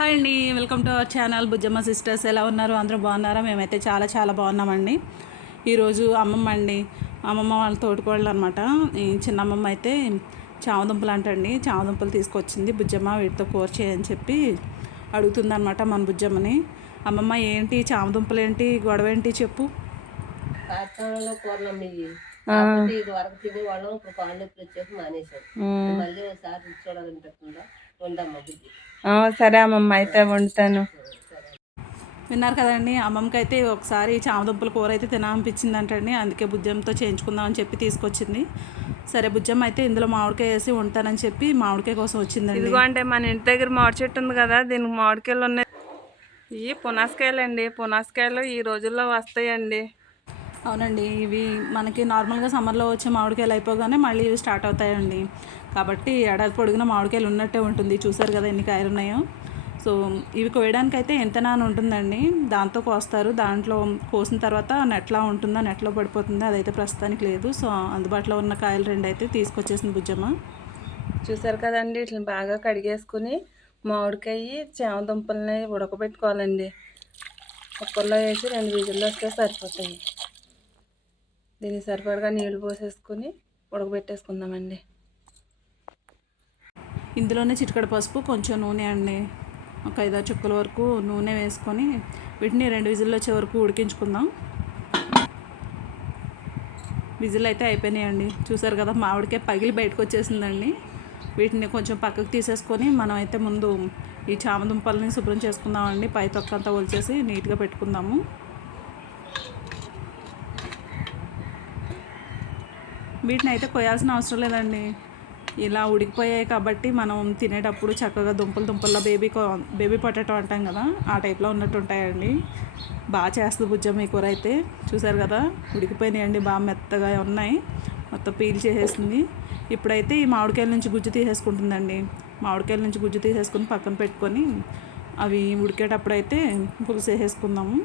Hi అండి. Welcome to our channel. Bujjamma sisters ఎలా ఉన్నారు? అందరూ బాగున్నారా? మేమైతే చాలా చాలా బాగున్నామండి. ఈరోజు అమ్మమ్మ అండి అమ్మమ్మ వాళ్ళ తోటికోళ్ళు అనమాట ఈ చిన్న అమ్మమ్మ అయితే చామదుంపలు అంటండి. చామదుంపలు తీసుకొచ్చింది. బుజ్జమ్మ వీటితో కూర చేయని చెప్పి అడుగుతుందన్నమాట మన బుజ్జమ్మని. అమ్మమ్మ ఏంటి? చామదుంపలు ఏంటి? గొడవ ఏంటి? చెప్పు. ఇది వరకు తినేవాళ్ళం ఇప్పుడు కాళ్ళు వచ్చేసి మానేశాం. మళ్ళీ ఒకసారి చూడాలనిపించిందా ఉండమ్మ ఆ, సరే అమ్మమ్మ అయితే వండుతాను విన్నారు కదండి అమ్మమ్మకి అయితే ఒకసారి చామదుంపల కూర అయితే తినాలనిపించిందంటండి. అందుకే బుజ్జమ్మతో చేయించుకుందామని చెప్పి తీసుకొచ్చింది. సరే బుజ్జమ్మ అయితే ఇందులో మామిడికాయ వేసి ఉంటానని చెప్పి మామిడికాయ కోసం వచ్చిందండి. ఇదిగో అంటే మన ఇంటి దగ్గర మామిడి చెట్టు ఉంది కదా దీనికి మామిడికాయలు ఉన్నాయి. ఇవి పునాసకాయలు అండి పునాసకాయలు ఈ రోజుల్లో వస్తాయండి. అవునండి ఇవి మనకి నార్మల్గా సమ్మర్లో వచ్చే మామిడికాయలు అయిపోగానే మళ్ళీ ఇవి స్టార్ట్ అవుతాయండి. కాబట్టి ఏడాది పొడుగున మామిడికాయలు ఉన్నట్టే ఉంటుంది. చూసారు కదా ఎన్ని కాయలు ఉన్నాయో సో ఇవి కోయడానికి అయితే ఎంతనా అని ఉంటుందండి. దాంతో కోస్తారు. దాంట్లో కోసిన తర్వాత నెట్లా ఉంటుందా నెట్లో పడిపోతుందా అదైతే ప్రస్తుతానికి లేదు. సో అందుబాటులో ఉన్న కాయలు రెండు అయితే తీసుకొచ్చేసింది బుజ్జమ్మ. చూసారు కదండి ఇట్లా బాగా కడిగేసుకుని మామిడికాయ చామదుంపల్ని ఉడకబెట్టుకోవాలండి. కుక్కర్లో వేసి రెండు విజిల్లు వస్తే సరిపోతాయి. దీన్ని సరిపడగా నీళ్ళు పోసేసుకొని ఉడకబెట్టేసుకుందామండి. ఇందులోనే చిటికడ పసుపు కొంచెం నూనె అండి. ఒక ఐదారు చుక్కల వరకు నూనె వేసుకొని వీటిని రెండు విజిల్లు వచ్చే వరకు ఉడికించుకుందాం. విజిల్ అయితే అయిపోయినాయండి. చూసారు కదా మామిడికే పగిలి బయటకు వచ్చేసిందండి. వీటిని కొంచెం పక్కకు తీసేసుకొని మనం అయితే ముందు ఈ చామదుంపల్ని శుభ్రం చేసుకుందామండి. పై తొక్కంతా ఒలిచేసి నీట్గా పెట్టుకుందాము. వీటిని అయితే కొయ్యాల్సిన అవసరం లేదండి. ఇలా ఉడికిపోయాయి కాబట్టి మనం తినేటప్పుడు చక్కగా దుంపలు దుంపల్లో బేబీ బేబీ పొటాటో అంటాం కదా ఆ టైప్లో ఉన్నట్టు ఉంటాయండి. బాగా చేస్తుంది బుజ్జమ్మ ఈ కూర అయితే. చూసారు కదా ఉడికిపోయినాయండి బాగా మెత్తగా ఉన్నాయి. మొత్తం పీల్ చేసేసింది. ఇప్పుడైతే ఈ మామిడికాయల నుంచి గుజ్జు తీసేసుకుంటుందండి. మామిడికాయల నుంచి గుజ్జు తీసేసుకుని పక్కన పెట్టుకొని అవి ఉడికేటప్పుడు అయితే పులుసు వేసేసుకుందాము.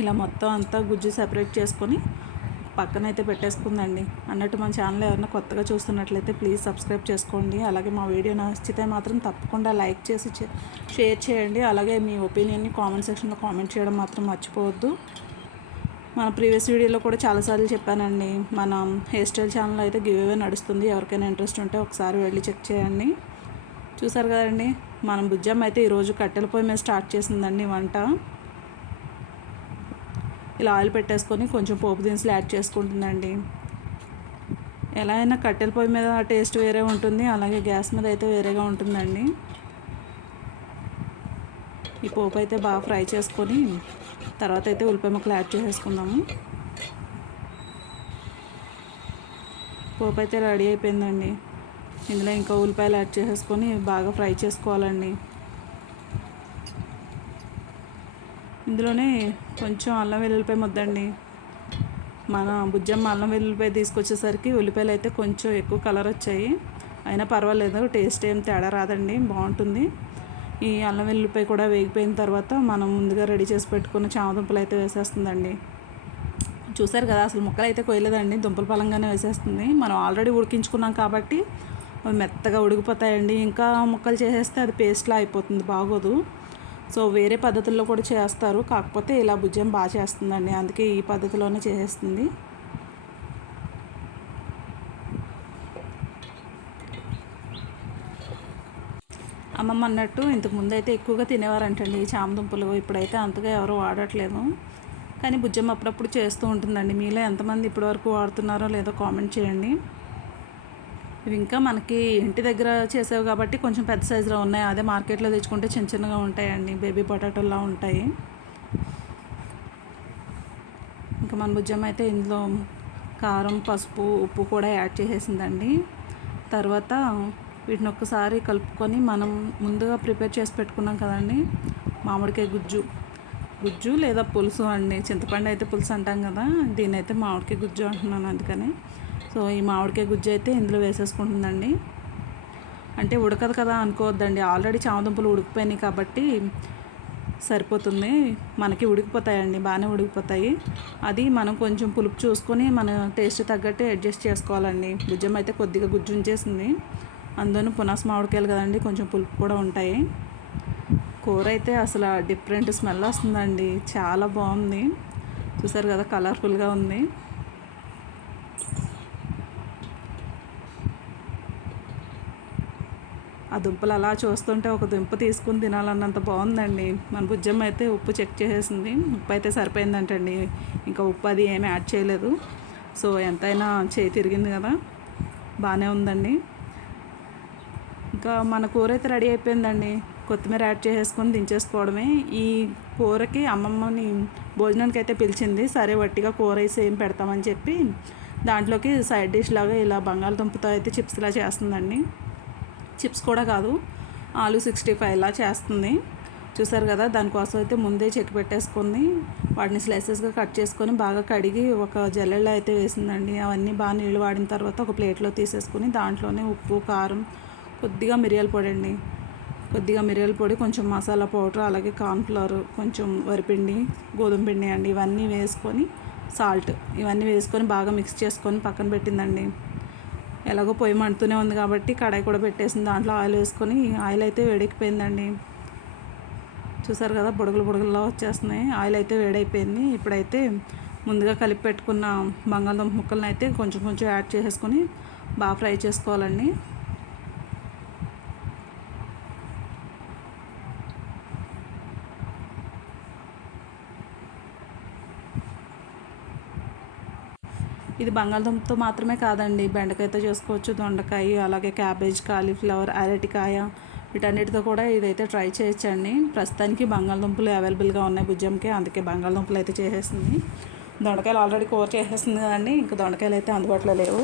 ఇలా మొత్తం అంతా గుజ్జు సెపరేట్ చేసుకొని పక్కన అయితే పెట్టేసుకుందండి. అన్నట్టు మన ఛానల్ ఎవరైనా కొత్తగా చూస్తున్నట్లయితే ప్లీజ్ సబ్స్క్రైబ్ చేసుకోండి. అలాగే మా వీడియో నచ్చితే మాత్రం తప్పకుండా లైక్ చేసి షేర్ చేయండి. అలాగే మీ ఒపీనియన్ని కామెంట్ సెక్షన్లో కామెంట్ చేయడం మాత్రం మర్చిపోవద్దు. మన ప్రీవియస్ వీడియోలో కూడా చాలాసార్లు చెప్పానండి. మన హెయిర్ స్టైల్ ఛానల్ అయితే గివ్ అవే నడుస్తుంది. ఎవరికైనా ఇంట్రెస్ట్ ఉంటే ఒకసారి వెళ్ళి చెక్ చేయండి. చూసారు కదండి? మనం బుజ్జమ్మ అయితే ఈరోజు కట్టెల పొయ్యి మీద స్టార్ట్ చేసిందండి వంట. ఇలా ఆయిల్ పెట్టేసుకొని కొంచెం పోపు దినుసులు యాడ్ చేసుకుంటుందండి. ఎలా అయినా కట్టెల పొయ్యి మీద టేస్ట్ వేరే ఉంటుంది అలాగే గ్యాస్ మీద అయితే వేరేగా ఉంటుందండి. ఈ పోపు అయితే బాగా ఫ్రై చేసుకొని తర్వాత అయితే ఉల్లిపాయ ముక్కలు యాడ్ చేసేసుకుందాము. పోపు అయితే రెడీ అయిపోయిందండి. ఇందులో ఇంకా ఉల్లిపాయలు యాడ్ చేసేసుకొని బాగా ఫ్రై చేసుకోవాలండి. ఇందులోనే కొంచెం అల్లం వెల్లుల్లిపాయ ముద్దండి. మన బుజ్జమ్మ అల్లం వెల్లుల్లిపాయ తీసుకొచ్చేసరికి ఉల్లిపాయలు అయితే కొంచెం ఎక్కువ కలర్ వచ్చాయి. అయినా పర్వాలేదు టేస్ట్ ఏం తేడా రాదండి బాగుంటుంది. ఈ అల్లం వెల్లుల్లిపాయ కూడా వేగిపోయిన తర్వాత మనం ముందుగా రెడీ చేసి పెట్టుకున్న చామదుంపలు అయితే వేసేస్తుందండి. చూసారు కదా అసలు ముక్కలు అయితే కొయ్యలేదండి దుంపల పలంగానే వేసేస్తుంది. మనం ఆల్రెడీ ఉడికించుకున్నాం కాబట్టి అవి మెత్తగా ఉడికిపోతాయండి. ఇంకా ముక్కలు చేసేస్తే అది పేస్ట్లా అయిపోతుంది బాగోదు. సో వేరే పద్ధతుల్లో కూడా చేస్తారు. కాకపోతే ఇలా భుజం బాగా చేస్తుందండి. అందుకే ఈ పద్ధతిలోనే చేసేస్తుంది. అమ్మమ్మ అన్నట్టు ఇంతకు ముందైతే అయితే ఎక్కువగా తినేవారంటండి ఈ చామదుంపలు. ఇప్పుడైతే అంతగా ఎవరు వాడట్లేదు. కానీ భుజం అప్పుడప్పుడు చేస్తూ ఉంటుందండి. మీలో ఎంతమంది ఇప్పటివరకు వాడుతున్నారో లేదో కామెంట్ చేయండి. ఇవి ఇంకా మనకి ఇంటి దగ్గర చేసేవి కాబట్టి కొంచెం పెద్ద సైజులో ఉన్నాయి. అదే మార్కెట్లో తెచ్చుకుంటే చిన్న చిన్నగా ఉంటాయండి. బేబీ పొటాటోలా ఉంటాయి. ఇంకా మన బుజ్జమ్మ అయితే ఇందులో కారం పసుపు ఉప్పు కూడా యాడ్ చేసేసిందండి. తర్వాత వీటిని ఒక్కసారి కలుపుకొని మనం ముందుగా ప్రిపేర్ చేసి పెట్టుకున్నాం కదండి. మామిడికాయ గుజ్జు. గుజ్జు లేదా పులుసు అండి. చింతపండు అయితే పులుసు అంటాం కదా. దీని అయితే మామిడికాయ గుజ్జు అంటున్నాను అందుకని. సో ఈ మామిడికాయ గుజ్జు అయితే ఇందులో వేసేసుకుంటుందండి. అంటే ఉడకదు కదా అనుకోవద్దండి. ఆల్రెడీ చామదుంపలు ఉడికిపోయినాయి కాబట్టి సరిపోతుంది. మనకి ఉడికిపోతాయండి బాగానే ఉడికిపోతాయి. అది మనం కొంచెం పులుపు చూసుకొని మన టేస్ట్ తగ్గట్టు అడ్జస్ట్ చేసుకోవాలండి. గుజ్జం అయితే కొద్దిగా గుజ్జు ఉంచేసింది. అందులోనూ పునాస మామిడికాయలు కదండి కొంచెం పులుపు కూడా ఉంటాయి. కూర అయితే అసలు డిఫరెంట్ స్మెల్ వస్తుందండి. చాలా బాగుంది. చూసారు కదా కలర్ఫుల్గా ఉంది. ఆ దుంపలు అలా చూస్తుంటే ఒక దుంప తీసుకుని తినాలన్నంత బాగుందండి. మన బుజ్జమ్మ అయితే ఉప్పు చెక్ చేసేసింది. ఉప్పు అయితే సరిపోయిందంటండి. ఇంకా ఉప్పు అది ఏమీ యాడ్ చేయలేదు. సో ఎంతైనా చేయి తిరిగింది కదా. బాగానే ఉందండి. ఇంకా మన కూర అయితే రెడీ అయిపోయిందండి. కొత్తిమీర యాడ్ చేసేసుకొని దించేసుకోవడమే. ఈ కూరకి అమ్మమ్మని భోజనానికి అయితే పిలిచింది. సరే వట్టిగా కూర వేసి ఏం పెడతామని చెప్పి దాంట్లోకి సైడ్ డిష్ లాగా ఇలా బంగాళదుంపతో అయితే చిప్స్లా చేస్తుందండి. చిప్స్ కూడా కాదు. ఆలు సిక్స్టీ ఫైవ్ ఇలా చేస్తుంది. చూసారు కదా దానికోసం అయితే ముందే చెక్కి పెట్టేసుకొని వాటిని స్లైసెస్గా కట్ చేసుకొని బాగా కడిగి ఒక జల్లెల్లో అయితే వేసిందండి. అవన్నీ బాగా నీళ్ళు వాడిన తర్వాత ఒక ప్లేట్లో తీసేసుకొని దాంట్లోనే ఉప్పు కారం కొద్దిగా మిరియాల పొడి అండి. కొద్దిగా మిరియాల పొడి కొంచెం మసాలా పౌడర్ అలాగే కార్న్ఫ్లవర్ కొంచెం వరిపిండి గోధుమ పిండి అండి. ఇవన్నీ వేసుకొని సాల్ట్ ఇవన్నీ వేసుకొని బాగా మిక్స్ చేసుకొని పక్కన పెట్టిందండి. ఎలాగో పొయ్యి మండుతూనే ఉంది కాబట్టి కడాయి కూడా పెట్టేసింది. దాంట్లో ఆయిల్ వేసుకొని ఆయిల్ అయితే వేడెక్కిపోయిందండి. చూసారు కదా బుడగలు బుడగల్లో వచ్చేస్తున్నాయి. ఆయిల్ అయితే వేడైపోయింది. ఇప్పుడైతే ముందుగా కలిపి పెట్టుకున్న బంగాళదుంప ముక్కలను అయితే కొంచెం కొంచెం యాడ్ చేసేసుకొని బాగా ఫ్రై చేసుకోవాలండి. ఇది బంగాళదుంపతో మాత్రమే కాదండి. బెండకాయతో చేసుకోవచ్చు దొండకాయ అలాగే క్యాబేజ్ కాలీఫ్లవర్ అరటికాయ వీటన్నిటితో కూడా ఇదైతే ట్రై చేయొచ్చండి. ప్రస్తుతానికి బంగాళదుంపలు అవైలబుల్గా ఉన్నాయి భుజంకి అందుకే బంగాళదుంపలు అయితే చేసేసింది దొండకాయలు ఆల్రెడీ కూర చేసేసింది కదండి ఇంకా దొండకాయలు అయితే అందుబాటులో లేవు.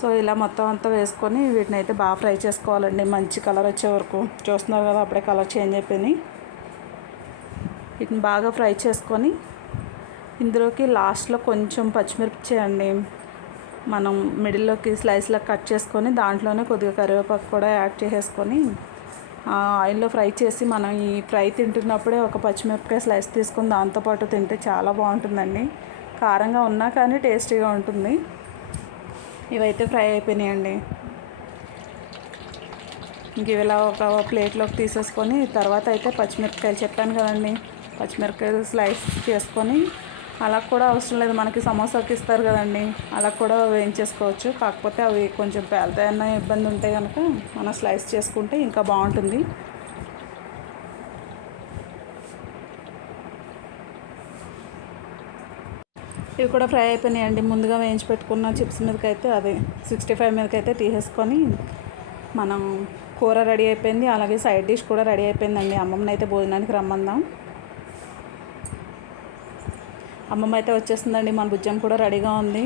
సో ఇలా మొత్తం అంతా వేసుకొని వీటిని అయితే బాగా ఫ్రై చేసుకోవాలండి. మంచి కలర్ వచ్చే వరకు. చూస్తున్నారు కదా అప్పుడే కలర్ చేంజ్ అయిపోయినాయి. వీటిని బాగా ఫ్రై చేసుకొని ఇందులోకి లాస్ట్లో కొంచెం పచ్చిమిర్చి అండి. మనం మిడిల్లోకి స్లైస్లో కట్ చేసుకొని దాంట్లోనే కొద్దిగా కరివేపాకు కూడా యాడ్ చేసేసుకొని ఆయిల్లో ఫ్రై చేసి మనం ఈ ఫ్రై తింటున్నప్పుడే ఒక పచ్చిమిరపకాయ స్లైస్ తీసుకొని దాంతోపాటు తింటే చాలా బాగుంటుందండి. కారంగా ఉన్నా కానీ టేస్టీగా ఉంటుంది. ఇవైతే ఫ్రై అయిపోయినాయండి. ఇంక ఇవి ఇలా ఒక ప్లేట్లోకి తీసేసుకొని తర్వాత అయితే పచ్చిమిరపకాయలు చెప్పాను కదండి. పచ్చిమిరపకాయలు స్లైస్ చేసుకొని అలా కూడా అవసరం లేదు. మనకి సమోసాకి ఇస్తారు కదండి. అలా కూడా వేయించేసుకోవచ్చు కాకపోతే అవి కొంచెం పేలుతాయన్న ఇబ్బంది ఉంటే కనుక మనం స్లైస్ చేసుకుంటే ఇంకా బాగుంటుంది. ఇవి కూడా ఫ్రై అయిపోయినాయండి. ముందుగా వేయించి పెట్టుకున్న చిప్స్ మీదకైతే అదే సిక్స్టీ ఫైవ్ మీదకైతే తీసేసుకొని మనం కూర రెడీ అయిపోయింది. అలాగే సైడ్ డిష్ కూడా రెడీ అయిపోయిందండి. అమ్మమ్మని అయితే భోజనానికి రమ్మందాం. అమ్మమ్మ అయితే వచ్చేస్తుందండి మన భుజం కూడా రెడీగా ఉంది.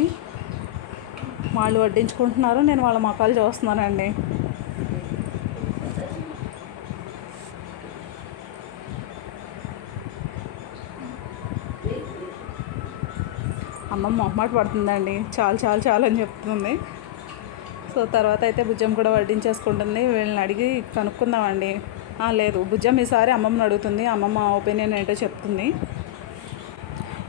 వాళ్ళు వడ్డించుకుంటున్నారు నేను వాళ్ళ మొక్కలు చూస్తున్నానండి. అమ్మమ్మ మొహమాట పడుతుందండి చాలు చాలు చాలు అని చెప్తుంది. సో తర్వాత అయితే భుజం కూడా వడ్డించేసుకుంటుంది వీళ్ళని అడిగి కనుక్కుందామండి. లేదు భుజం ఈసారి అమ్మమ్మని అడుగుతుంది అమ్మమ్మ ఒపీనియన్ ఏంటో చెప్తుంది.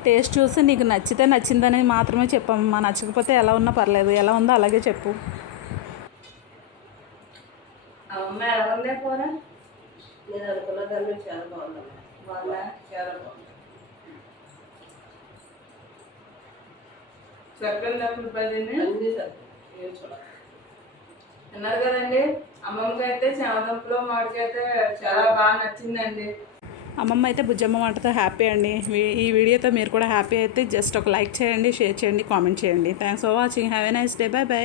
టేస్ట్ చూసి నీకు నచ్చితే నచ్చిందని మాత్రమే చెప్పమ్మా నచ్చకపోతే ఎలా ఉన్నా పర్లేదు. ఎలా ఉందో అలాగే చెప్పు. అమ్మ ఎలా ఉందే కూర? నేను అనుకున్న దాన్ని చాలా బాగుందమ్మా బాగా చాలా బాగుంది. సరిపోయిందా ఫుడ్ని అన్నీ సరిపోయి ఏం చూడాలి విన్నారు కదండి? అమ్మమ్మకి అయితే చామదుంపలు మామిడికి అయితే చాలా బాగా నచ్చిందండి. అమ్మమ్మ అయితే బుజ్జమ్మ వంటతో హ్యాపీ అండి. ఈ వీడియోతో మీరు కూడా హ్యాపీ అయితే జస్ట్ ఒక లైక్ చేయండి షేర్ చేయండి కామెంట్ చేయండి. Thanks for watching have a nice day bye bye